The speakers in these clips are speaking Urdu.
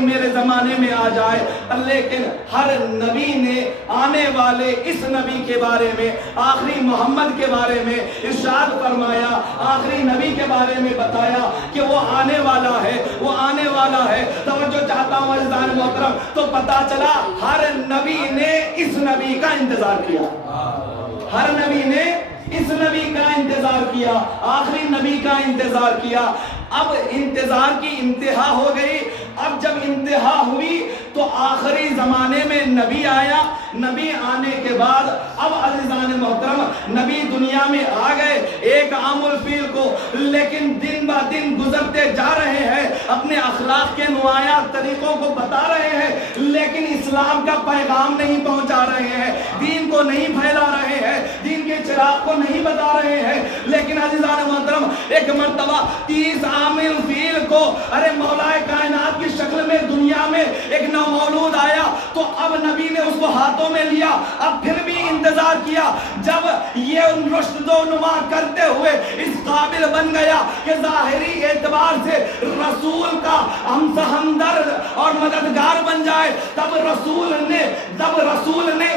میرے زمانے میں آ جائے، لیکن ہر نبی نے آنے والے اس نبی کے بارے میں، آخری محمد کے بارے میں ارشاد فرمایا، آخری نبی کے بارے میں بتایا کہ وہ آنے والا ہے، وہ آنے والا ہے۔ توجہ چاہتا ہوں عزیزان محترم، تو پتا چلا ہر نبی نے اس نبی کا انتظار کیا، ہر نبی نے اس نبی کا انتظار کیا، آخری نبی کا انتظار کیا۔ اب انتظار کی انتہا ہو گئی۔ اب جب انتہا ہوئی تو آخری زمانے میں نبی آیا، نبی آنے کے بعد اب عزیزان محترم نبی دنیا میں آ گئے ایک عام الفیل کو، لیکن دن با دن گزرتے جا رہے ہیں، اپنے اخلاق کے نمایاں طریقوں کو بتا رہے ہیں، لیکن اسلام کا پیغام نہیں پہنچا رہے ہیں، دین کو نہیں پھیلا رہے ہیں، دین کے چراغ کو نہیں بتا رہے ہیں۔ لیکن عزیزان محترم ایک مرتبہ 30 عام الفیل کو ارے مولا کائنات کی شکل میں دنیا میں ایک نومولود آیا، تو اب نبی نے اس کو ہاتھوں میں لیا، اب پھر بھی انتظار کیا۔ جب یہ رشد و نما کرتے ہوئے اس قابل بن گیا کہ ظاہری اعتبار سے رسول کا ہمدرد اور مددگار بن جائے، تب رسول نے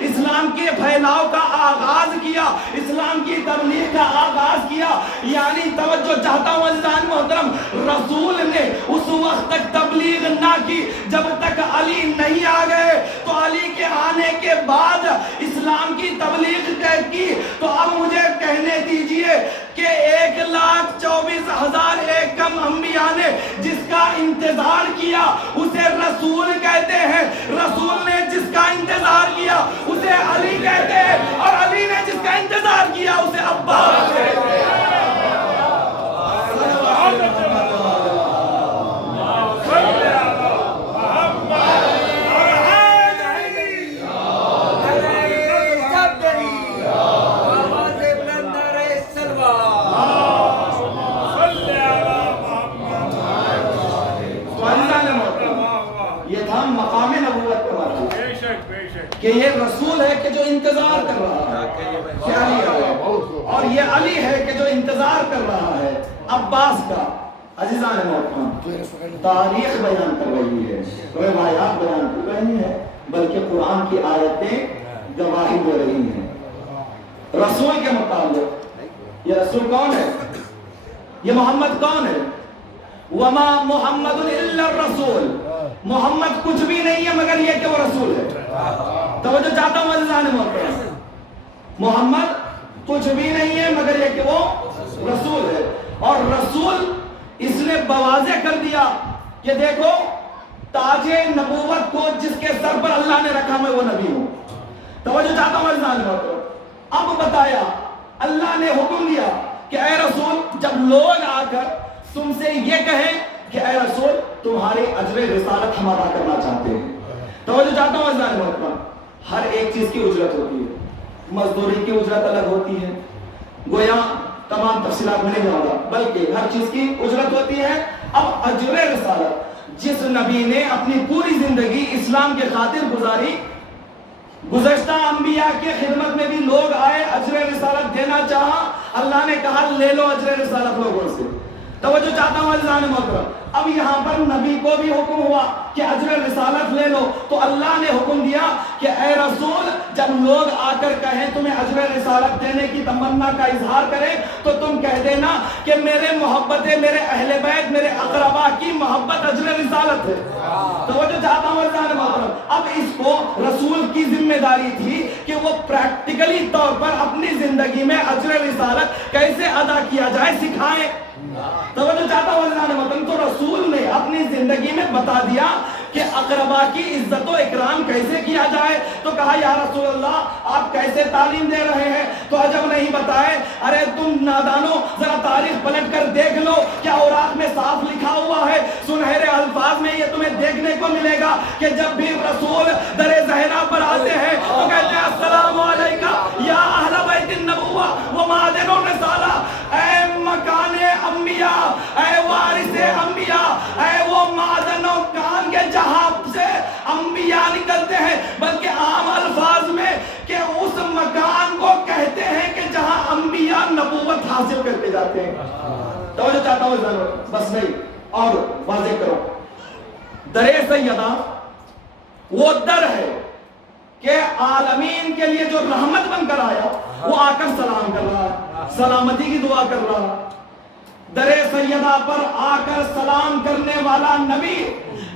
اسلام کے پھیلاؤ کا آغاز کیا، اسلام کی تبلیغ کا آغاز کیا۔ یعنی توجہ چاہتا ہوں عزیزان محترم، رسول نے اس وقت تک تبلیغ نہ کی جب تک علی نہیں آ گئے، تو علی کے آنے کے بعد اسلام کی تبلیغ کی۔ تو اب مجھے کہنے دیجئے کہ 1,24,000 ایکم انبیاء نے جس کا انتظار کیا اسے رسول کہتے ہیں، رسول نے جس کا انتظار کیا اسے علی کہتے ہیں، اور علی نے جس کا انتظار کیا اسے عباس کہتے ہیں۔ کہ یہ رسول ہے کہ جو انتظار کر رہا ہے، اور یہ علی ہے کہ جو انتظار کر رہا ہے عباس کا۔ عزیزان محترم تاریخ بیان کر رہی ہے، روایات بیان کر رہی ہیں، بلکہ قرآن کی آیتیں گواہی دے رہی ہیں رسول کے متعلق۔ یہ رسول کون ہے؟ یہ محمد کون ہے؟ وما محمد الا الرسول، محمد کچھ بھی نہیں ہے مگر یہ کہ وہ رسول ہے۔ توجہ چاہتا ہوں عزیزان محترم، محمد کچھ بھی نہیں ہے مگر یہ کہ وہ رسول ہے، اور رسول اس نے بواضح کر دیا کہ دیکھو تاج نبوت کو جس کے سر پر اللہ نے رکھا میں وہ نبی ہوں۔ توجہ چاہتا ہوں عزیزان محترم، اب بتایا اللہ نے حکم دیا کہ اے رسول جب لوگ آ کر تم سے یہ کہیں کہ اے رسول تمہاری اجر رسالت ہم ادا کرنا چاہتے ہیں، توجہ چاہتا ہوں عزیزان محترم، ہر ایک چیز کی اجرت ہوتی ہے، مزدوری کی اجرت الگ ہوتی ہے، گویا تمام تفصیلات میں نہیں جاؤں گا، بلکہ ہر چیز کی اجرت ہوتی ہے۔ اب اجر رسالت جس نبی نے اپنی پوری زندگی اسلام کے خاطر گزاری، گزشتہ انبیاء کے خدمت میں بھی لوگ آئے، اجر رسالت دینا چاہا، اللہ نے کہا لے لو اجر رسالت لوگوں سے۔ توجہ چاہتا ہوں عزیزان محترم، اب یہاں پر نبی کو بھی حکم ہوا کہ اجر رسالت لے لو، تو اللہ نے حکم دیا کہ اے رسول جب لوگ آ کر کہیں تمہیں اجر رسالت دینے کی تمنا کا اظہار کریں تو تم کہہ دینا کہ میرے محبت میرے اہل بیت میرے اقربا کی محبت اجر رسالت ہے۔ توجہ چاہتا ہوں عزیزان محترم، اب اس کو رسول کی ذمہ داری تھی کہ وہ پریکٹیکلی طور پر اپنی زندگی میں اجر رسالت کیسے ادا کیا جائے سکھائیں۔ توجہ چاہتا ہوں عزیزان محترم، تو رسول نے اپنی زندگی میں بتا دیا کہ اقربا کی عزت و اکرام کیسے کیا جائے۔ تو کہا یا رسول اللہ آپ کیسے تعلیم دے رہے ہیں؟ تو عجب نہیں بتائے، ارے تم نادانو ذرا تاریخ پلٹ کر دیکھ لو، کیا اوراق میں صاف لکھا ہوا ہے، سنہرے الفاظ میں یہ تمہیں دیکھنے کو ملے گا کہ جب بھی رسول در زہرا پر آتے ہیں تو کہتے ہیں السلام علیکہ یا اہل بیت النبوہ و معدن الرسالہ، اے مکان انبیاء، اے وارث انبیاء، اے وہ معدن و کان کے جہاں سے انبیاء نکلتے ہیں، بلکہ عام الفاظ میں کہ اس مکان کو کہتے ہیں کہ جہاں انبیاء نبوت حاصل کرتے جاتے ہیں۔ توجہ چاہتا ہوں بس نہیں اور واضح کرو، در سیدہ وہ در ہے کہ عالمین کے لیے جو رحمت بن کر آیا وہ آ کر سلام کر رہا، سلامتی کی دعا کر رہا۔ در سیدہ پر آ کر سلام کرنے والا نبی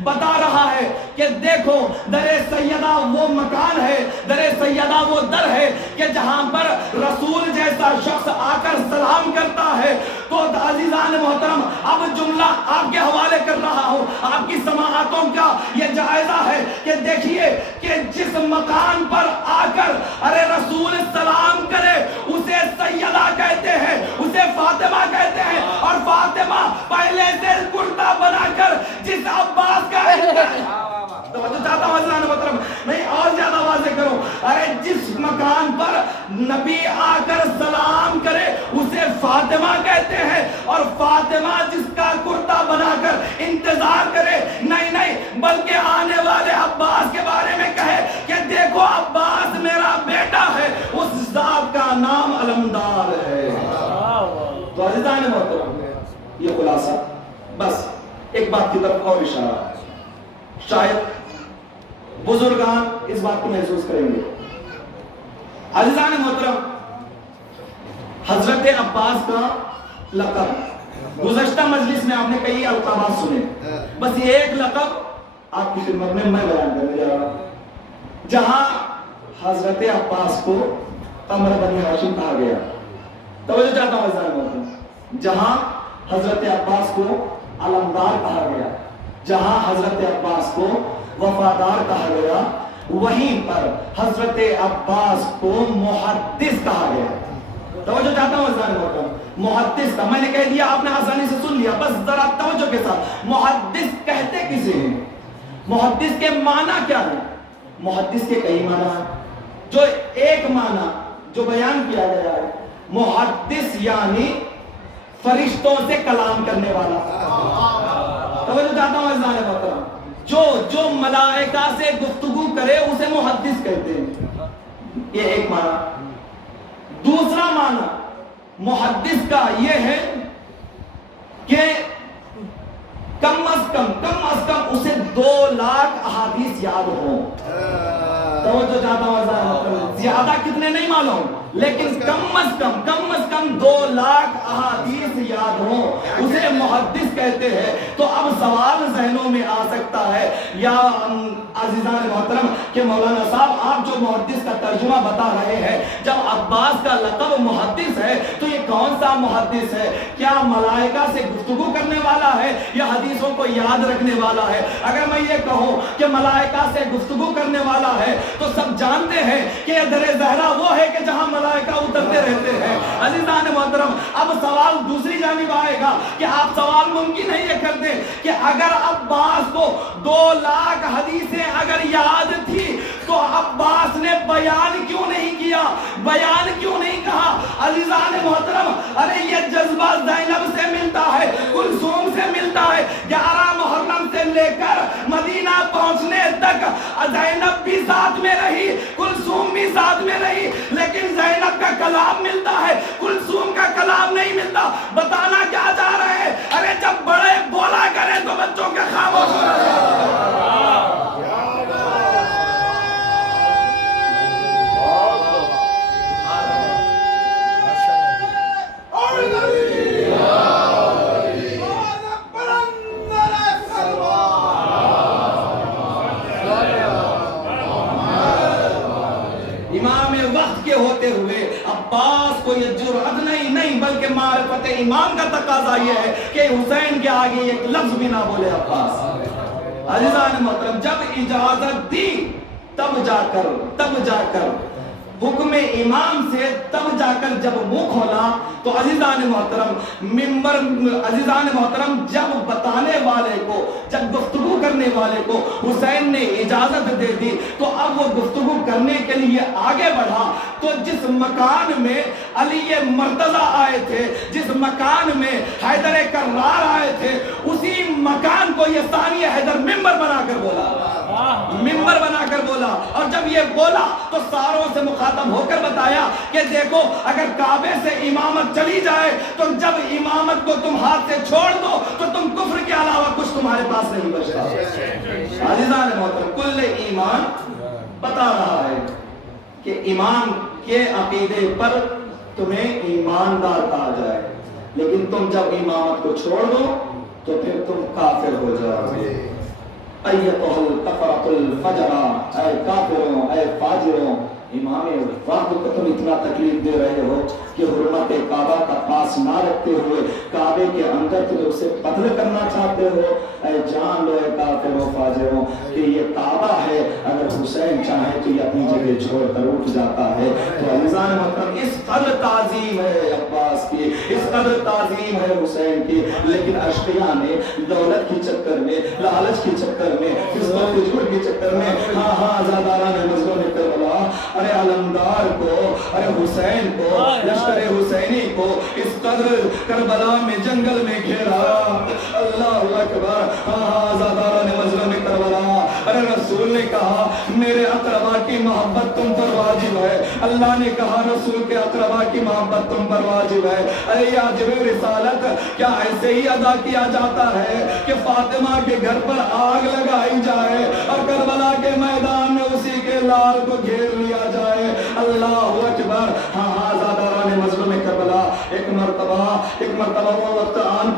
بتا رہا ہے کہ دیکھو در سیدہ وہ مکان ہے، در سیدہ وہ در ہے کہ جہاں پر رسول جیسا شخص آ کر سلام کرتا ہے۔ تو عزیزان محترم اب جملہ آپ کے حوالے کر رہا ہوں، آپ کی سماعتوں کا یہ جائزہ ہے کہ دیکھیے کہ جس مکان پر آ کر ارے رسول سلام کرے اسے سیدہ کہتے ہیں، اسے فاطمہ کہتے ہیں، اور فاطمہ پہلے سے کرتا بنا کر جس عباس کا توجہ چاہتا ہوں عزیزان محترم، نہیں اور زیادہ واضح کرو، ارے جس مکان پر نبی آ کر سلام کرے اسے فاطمہ کہتے ہیں، اور فاطمہ جس کا کرتا بنا کر انتظار کرے، نہیں بلکہ آنے والے عباس کے بارے میں کہے کہ دیکھو عباس میرا بیٹا ہے، اس ذات کا نام علمدار ہے۔ تو عزیزان محترم یہ خلاصہ، بس ایک بات کی طرف اور اشارہ، شاید بزرگان اس بات کو محسوس کریں گے۔ عزیزان محترم حضرت عباس کا لقب گزشتہ مجلس میں آپ نے کئی القابات سنے، بس یہ ایک لقب آپ کی خدمت میں بیان کرنے جا رہا ہوں۔ جہاں حضرت عباس کو قمر بنی ہاشم کہا گیا، توجہ چاہتا ہوں عزیزان محترم، جہاں حضرت عباس کو علمدار کہا گیا، جہاں حضرت عباس کو وفادار کہا گیا، وہیں پر حضرت عباس کو محدث کہا گیا۔ توجہ چاہتا ہوں عزیزان محترم، محدث کا میں نے کہہ دیا، آپ نے آسانی سے سن لیا، بس ذرا توجہ کے ساتھ، محدث کہتے کسے ہیں؟ محدث کے معنی کیا ہے؟ محدث کے کئی معنی ہیں، جو ایک معنی جو بیان کیا گیا ہے، محدث یعنی فرشتوں سے کلام کرنے والا۔ توجہ چاہتا ہوں عزیزان محترم، جو ملائکہ سے گفتگو کرے اسے محدث کہتے ہیں، یہ ایک معنی۔ دوسرا معنی محدث کا یہ ہے کہ کم از کم اسے 2 لاکھ احادیث یاد ہوں۔ توجہ چاہتا ہوں عزیزان محترم، زیادہ کتنے نہیں معلوم، لیکن کم از کم 2 لاکھ احادیث یاد ہوں، اسے محدث کہتے ہیں۔ تو اب سوال ذہنوں میں آ سکتا ہے یا عزیزان محترم کہ مولانا صاحب آپ جو محدث کا ترجمہ بتا رہے ہیں، جب عباس کا لقب محدث ہے تو یہ کون سا محدث ہے؟ کیا ملائکہ سے گفتگو کرنے والا ہے یا حدیثوں کو یاد رکھنے والا ہے؟ اگر میں یہ کہوں کہ ملائکہ سے گفتگو کرنے والا ہے تو سب جانتے ہیں کہ در زہرا وہ ہے کہ جہاں ملائکہ اترتے رہتے ہیں۔ عزیزان محترم اب سوال دوسری جانب آئے گا کہ آپ سوال ممکن ہے یہ کر دیں کہ اگر عباس کو 2 لاکھ حدیثیں اگر یاد تھی تو عباس نے بیان کیوں نہیں کیا، بیان کیوں نہیں کہا؟ عزیزان محترم ارے یہ جذبہ زینب سے ملتا ہے، کلثوم سے ملتا ہے۔ 11 محرم سے لے کر مدینہ پہنچنے تک زینب بھی ساتھ میں رہی، کلثوم بھی ساتھ میں رہی، لیکن زینب کا کلام ملتا ہے، کلثوم کا کلام نہیں ملتا۔ بتانا کیا چاہ رہے ہیں؟ ارے جب بڑے بولا کریں تو بچوں کے خاموش ہونا چاہیے۔ عباس کو یہ جرأت نہیں بلکہ معرفت امام کا تقاضا یہ ہے کہ حسین کے آگے ایک لفظ بھی نہ بولے عباس۔ عزیزان محترم جب اجازت دی تب جا کر حکم امام سے تب جا کر جب منہ کھولا تو عزیزان محترم جب بتانے والے کو، جب گفتگو کرنے والے کو حسین نے اجازت دے دی تو اب وہ گفتگو کرنے کے لیے آگے بڑھا۔ تو جس مکان میں علی مرتضی آئے تھے، جس مکان میں حیدر کرار آئے تھے، اسی مکان کو یہ ثانی حیدر ممبر بنا کر بولا، اور جب جب یہ بولا تو ساروں سے مخاطب ہو کر بتایا کہ دیکھو اگر کعبے سے امامت چلی جائے تو جب امامت کو تم ہاتھ سے چھوڑ دو تو تم کفر کے علاوہ کچھ تمہارے پاس نہیں بچتا۔ عزیزان محترم، کل ایمان بتا رہا ہے کہ امام کے عقیدے پر تمہیں ایماندار کہا جائے، لیکن تم جب امامت کو چھوڑ دو تو پھر تم کافر ہو جاؤ گے۔ ایتھا الکفرۃ الفجرہ، اے کافروں، اے فاجروں، امام وقت کو تم اتنا تکلیف دے رہے ہو کہ حرمت کعبہ کا پاس نہ رکھتے ہوئے کعبے کے اندر تم اسے قتل کرنا چاہتے ہو۔ اے جان لو اے کافروں فاجروں کہ یہ کعبہ ہے، اگر حسین چاہے تو یہ اپنی جگہ چھوڑ کر اٹھ جاتا ہے۔ تو عزیزان محترم، اس قدر تعظیم ہے عباس کی، اس قدر تعظیم ہے حسین کی، لیکن اشقیاء نے دولت کے چکر میں، لالچ کے چکر میں، فضول فجور کے چکر میں، زاداران مظلوم کربلا، ارے علمدار کو، ارے حسین کو، لشکر حسینی کو اس قدر کربلا میں جنگل میں گھیرا۔ اللہ اکبر، زاداران مظلوم کربلا، ارے رسول نے کہا میرے اقربا کی محبت تم پر واجب ہے، اللہ نے کہا رسول کے اقربا کی محبت تم پر واجب ہے۔ ارے واجب رسالت کیا ایسے ہی ادا کیا جاتا ہے کہ فاطمہ کے گھر پر آگ لگائی جائے اور کربلا کے میدان میں اسی کے لال کو گھیر لیا جائے؟ اللہ اکبر، زاداران مظلوم کربلا، ایک مرتبہ وہ وقت آن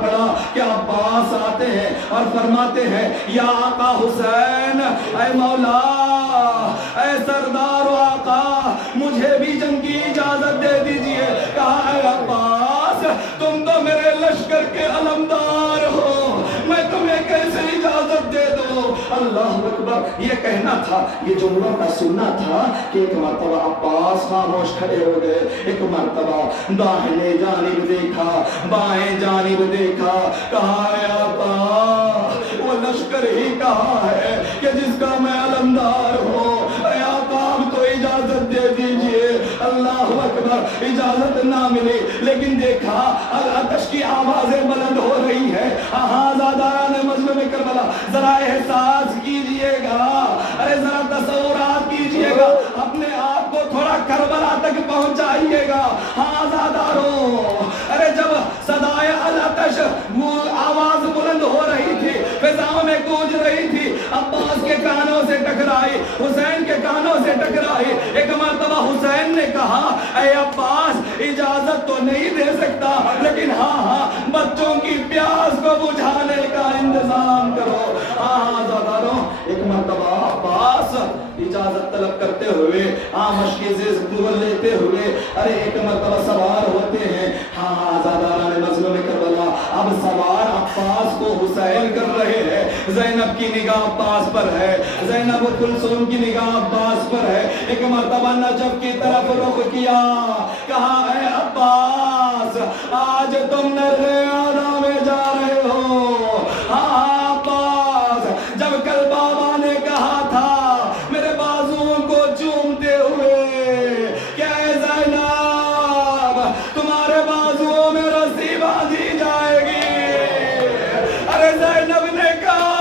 پڑا کہ عباس آتے ہیں اور فرماتے ہیں یا آقا حسین، اے مولا، اے سردار و آقا، مجھے بھی جنگ کی اجازت دے دیجئے۔ کہا اے عباس، تم تو میرے لشکر کے علمدار ہو، میں تمہیں کیسے اجازت دے دوں؟ اللہ اکبر، یہ کہنا تھا، یہ جملہ کا سننا تھا کہ ایک مرتبہ عباس خاموش کھڑے ہو گئے، ایک مرتبہ داہنے جانب دیکھا، بائیں جانب دیکھا، کہا اے آقا، وہ لشکر ہی کہا ہے کہ جس کا میں علمدار ہوں، اے آقا آپ تو اجازت دے دیجئے۔ اللہ اکبر، اجازت نہ ملی، لیکن دیکھا آتش کی آوازیں بلند ہو رہی ہے۔ زاداران مظلوم کربلا، ذرا احساس کیجئے گا، ارے ذرا تصورات کیجئے گا، اپنے آپ کو تھوڑا کربلا تک پہنچائیے گا۔ زاداروں، ارے جب صدائے الاتش آواز بلند ہو رہی تھی، فضاؤں میں گونج رہی تھی، عباس کے کانوں سے ٹکرائی، حسین کے کانوں سے ٹکرائی۔ ایک مرتبہ حسین نے کہا اے عباس، اجازت تو نہیں دے سکتا، لیکن بچوں کی پیاس کو بجھانے کا انتظام کرو۔ زاداروں، ایک مرتبہ عباس اجازت طلب کرتے ہوئے، مشقِ زیزگول لیتے ہوئے، ارے ایک مرتبہ سوار ہوتے ہیں۔ زاداران مظلوم کربلا، اب سوار عباس کو حسین کر رہے ہیں، زینب کی نگاہ عباس پر ہے، زینب و کلثوم کی نگاہ عباس پر ہے۔ ایک مرتبہ نجف کی طرف رخ کیا، کہا اے عباس، آج تم نرے آدھا میں جا رہے ہو۔ عباس، جب کل بابا نے کہا تھا میرے بازوؤں کو چومتے ہوئے کہ اے زینب، تمہارے بازوؤں میں رسی باندھی جائے گی، ارے زینب نے کہا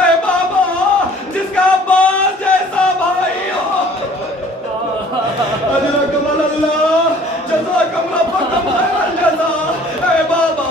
اے بابا، جس کا عباس جیسا بھائی ہو، اجرکم اللہ، جزاکم ربکم خیر الجزا۔ اے بابا،